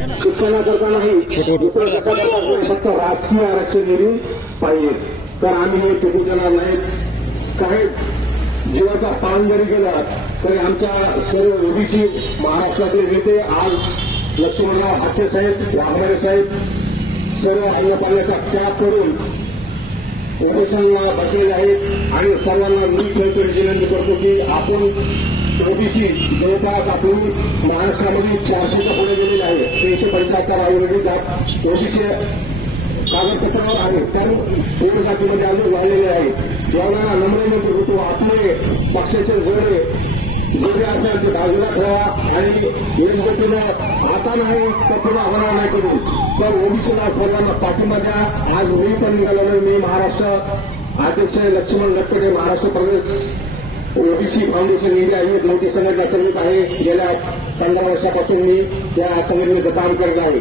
शिक्षणाकरता नाही फक्त राजकीय आरक्षण दिली पाहिजे तर आम्ही हे टिकू देणार नाहीत। काही जीवाचा पान जरी गेला तरी आमच्या सर्व ओबीसी महाराष्ट्रातले नेते आज लक्ष्मणराव हाके साहेब, वाघमारे साहेब सर्व अन्न पाण्याचा त्याग करून ओबीसीला बसलेले आहेत आणि सर्वांना मी खरी विनंती करतो की आपण ओबीसी जवळपास आपण महाराष्ट्रामध्ये 400च्या पुढे गेलेले आहे। 375 आयुर्वेदिक ओबीसी कागदपत्रावर आहे त्यामुळे पूर्ण जातीमध्ये अजून वाढलेले आहेत। याला नम्र विनंती होतो आपले पक्षाचे जोडे असेल ते बाजूला ठेवा आणि योग्यतेनं आता नाही तर पुन्हा होणार नाही करू तर ओबीसीला सर्वांना पाठिंबा द्या। आज मी पण निघालो मी महाराष्ट्र अध्यक्ष लक्ष्मण लटकटे महाराष्ट्र प्रदेश ओबीसी फाउंडेशन इंडिया ही मोठी संघटना चालवत आहे। गेल्या 15 वर्षापासून मी त्या संघटनेचं काम करत आहे।